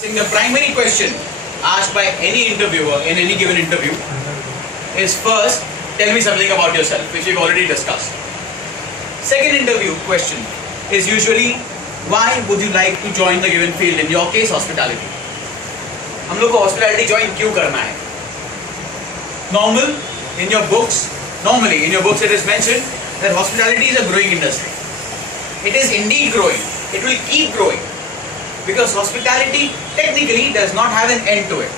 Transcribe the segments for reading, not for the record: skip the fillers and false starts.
The primary question asked by any interviewer in any given interview is first, tell me something about yourself, which we've already discussed. Second interview question is usually, why would you like to join the given field? In your case, hospitality. हम लोग को hospitality join क्यों करना है? Normally in your books it is mentioned that hospitality is a growing industry. It is indeed growing. It will keep growing. Because hospitality technically does not have an end to it.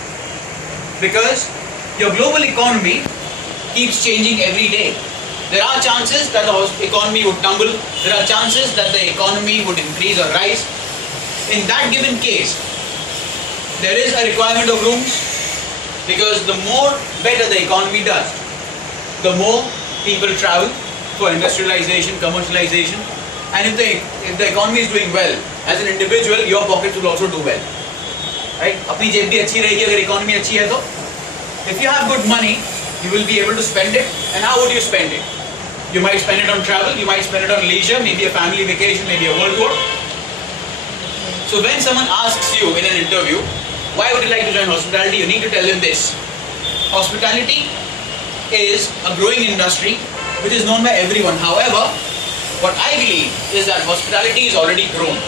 Because your global economy keeps changing every day. There are chances that the economy would tumble. There are chances that the economy would increase or rise. In that given case, there is a requirement of rooms, because the more better the economy does, the more people travel for industrialization, commercialization, and if the economy is doing well, as an individual, your pockets will also do well. Right? अपनी जेब भी अच्छी रहेगी अगर economy अच्छी है तो. If you have good money, you will be able to spend it. And how would you spend it? You might spend it on travel, you might spend it on leisure, maybe a family vacation, maybe a world tour. So when someone asks you in an interview, why would you like to join hospitality? You need to tell them this. Hospitality is a growing industry which is known by everyone. However, what I believe is that hospitality is already grown.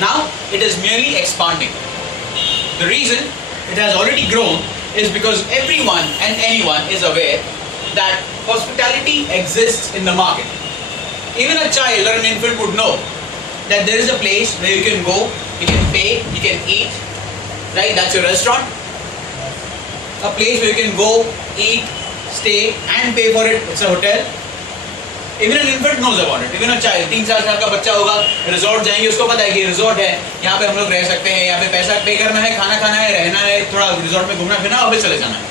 Now it is merely expanding. The reason it has already grown is because everyone and anyone is aware that hospitality exists in the market. Even a child or an infant would know that there is a place where you can go, you can pay, you can eat, right? That's your restaurant. A place where you can go, eat, stay and pay for it, it's a hotel. Even an infant knows about it. Even a child, 3 साल का बच्चा होगा, resort जाएंगे, उसको पता है कि resort है, यहाँ पे हम लोग रह सकते हैं, यहाँ पे पैसा पे करना है, खाना खाना है, रहना है, थोड़ा रिजॉर्ट में घूमना फिरना, वापस चले जाना है,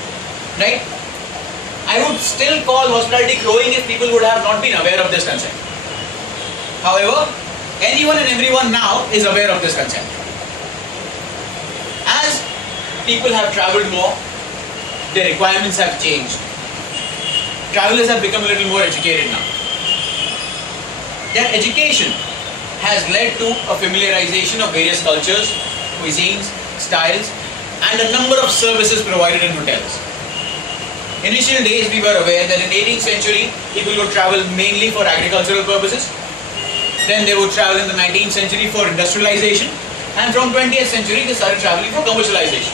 right? I would still call hospitality growing if people would have not been aware of this concept. However, anyone and everyone now is aware of this concept. As people have traveled more, their requirements have changed. Travelers have become a little more educated now. Their education has led to a familiarization of various cultures, cuisines, styles, and a number of services provided in hotels. Initial days we were aware that in 18th century people would travel mainly for agricultural purposes. Then they would travel in the 19th century for industrialization, and from 20th century they started traveling for commercialization.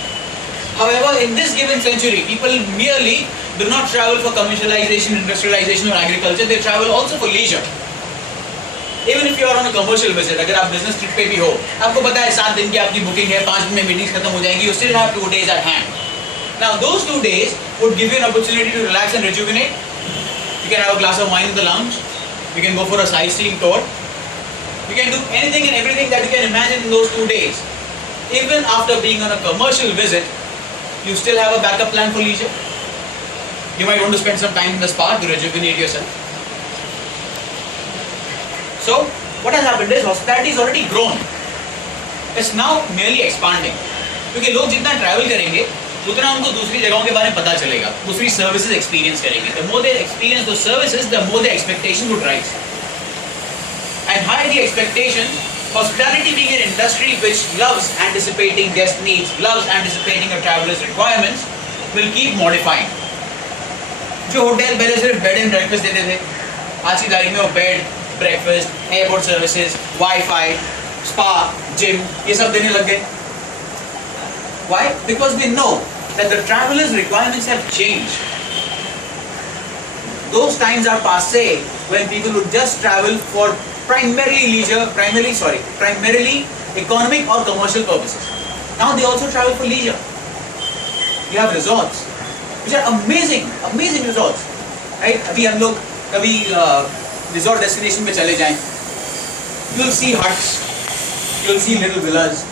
However, in this given century, people merely do not travel for commercialization, industrialization or agriculture, they travel also for leisure. Even if you are on a commercial visit, अगर आप business trip पे भी हो, आपको पता है 7 दिन की आपकी बुकिंग है, 5 दिन में मीटिंग्स खत्म हो जाएंगी, you still have 2 days at hand. Now those 2 days would give you an opportunity to relax and rejuvenate. You can have a glass of wine in the lounge, you can go for a sightseeing tour, you can do anything and everything that you can imagine in those 2 days. Even after being on a commercial visit, you still have a backup plan for leisure. You might want to spend some time in the spa to rejuvenate yourself. So, what has happened is hospitality is already grown. It's now merely expanding. क्योंकि लोग जितना travel करेंगे, उतना उनको दूसरी जगहों के बारे में पता चलेगा, दूसरी services experience करेंगे. The more they experience those services, the more their expectations would rise. And higher the expectations, hospitality being an industry which loves anticipating guest needs, loves anticipating a traveler's requirements, will keep modifying. जो hotel पहले सिर्फ bed and breakfast देते थे, आज की तारीख में वो bed, breakfast, airport services, wifi, spa, gym, ये सब देने लग गए. Why? Because they know that the travelers' requirements have changed. Those times are passé when people would just travel for primarily economic or commercial purposes. Now they also travel for leisure. You have resorts, which are amazing resorts, right? अभी हम लोग कभी resort destination पे चले जाएं, you'll see huts, you'll see little villas.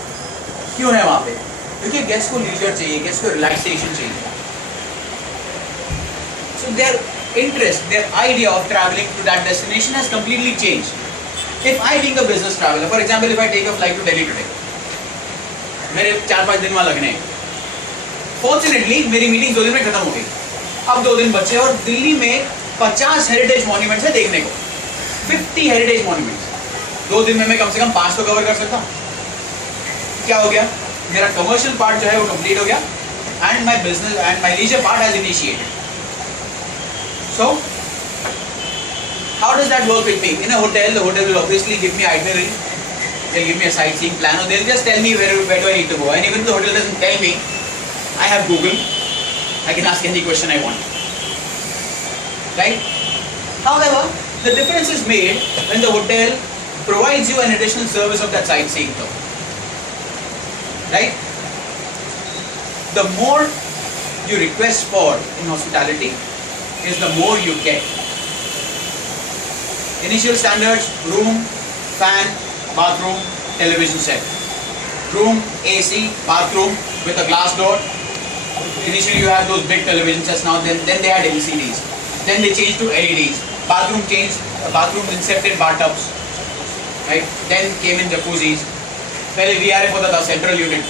क्यों है वहाँ पे? क्योंकि guest को leisure चाहिए, guest को relaxation चाहिए. So their interest, their idea of traveling to that destination has completely changed. If I being a business traveler, for example, if I take a flight to Delhi today, मेरे 4-5 दिन वहाँ लगने हैं. Fortunately, मेरी meeting 2 दिन में खत्म हो गई. अब 2 दिन बचे और दिल्ली में 50 हेरिटेज मॉन्यूमेंट्स है देखने को. 50 हेरिटेज मॉन्यूमेंट्स. 2 दिन में मैं कम से कम 5 तो कवर कर सकता हूँ. क्या हो गया, मेरा कमर्शियल पार्ट जो है वो कंप्लीट हो गया and my business and my leisure part has initiated. So how does that work with me? In a hotel, the hotel will obviously give me itinerary. They'll give me a sightseeing plan, or they'll just tell me where do I need to go. And even if the hotel doesn't tell me, I have Google. I can ask any question I want. Right? However, the difference is made when the hotel provides you an additional service of that sightseeing tour. Right? The more you request for in hospitality is the more you get. Initial standards: room, fan, bathroom, television set. Room, AC, bathroom with a glass door. Initially you had those big television sets, now then they had LCDs. Then they changed to LEDs. Bathroom inserted bathtubs. Right? Then came in jacuzzis. पहले VRF होता था, central unit,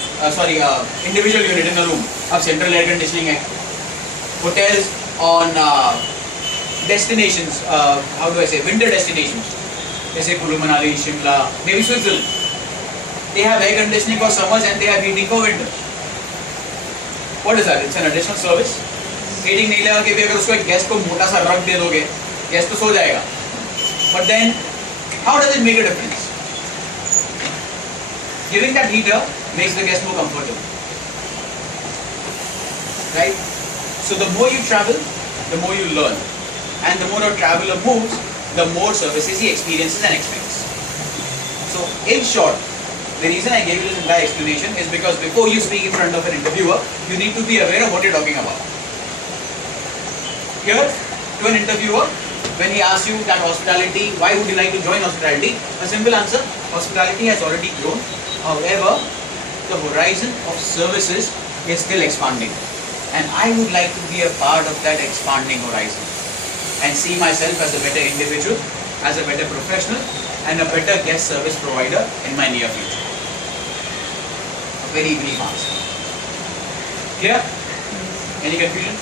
individual unit in the room. अब central air conditioning है. Hotels on destinations, how do I say, winter destinations, जैसे Kullu Manali, Shimla, maybe Switzerland, they have air conditioning for summers and they have heating for winters. What is that? It's an additional service. Heating नहीं लगा कि भी अगर उसको एक guest को मोटा सा रग दे दोगे, गेस्ट तो सो जाएगा. But then, how does it make a difference? Giving that heater makes the guest more comfortable. Right? So the more you travel, the more you learn. And the more a traveler moves, the more services he experiences and expects. So, in short, the reason I gave you this entire explanation is because before you speak in front of an interviewer, you need to be aware of what you're talking about. Here, to an interviewer, when he asks you that hospitality, why would you like to join hospitality? A simple answer: hospitality has already grown. However, the horizon of services is still expanding. And I would like to be a part of that expanding horizon. And see myself as a better individual, as a better professional, and a better guest service provider in my near future. A very brief answer. Clear? Any confusion?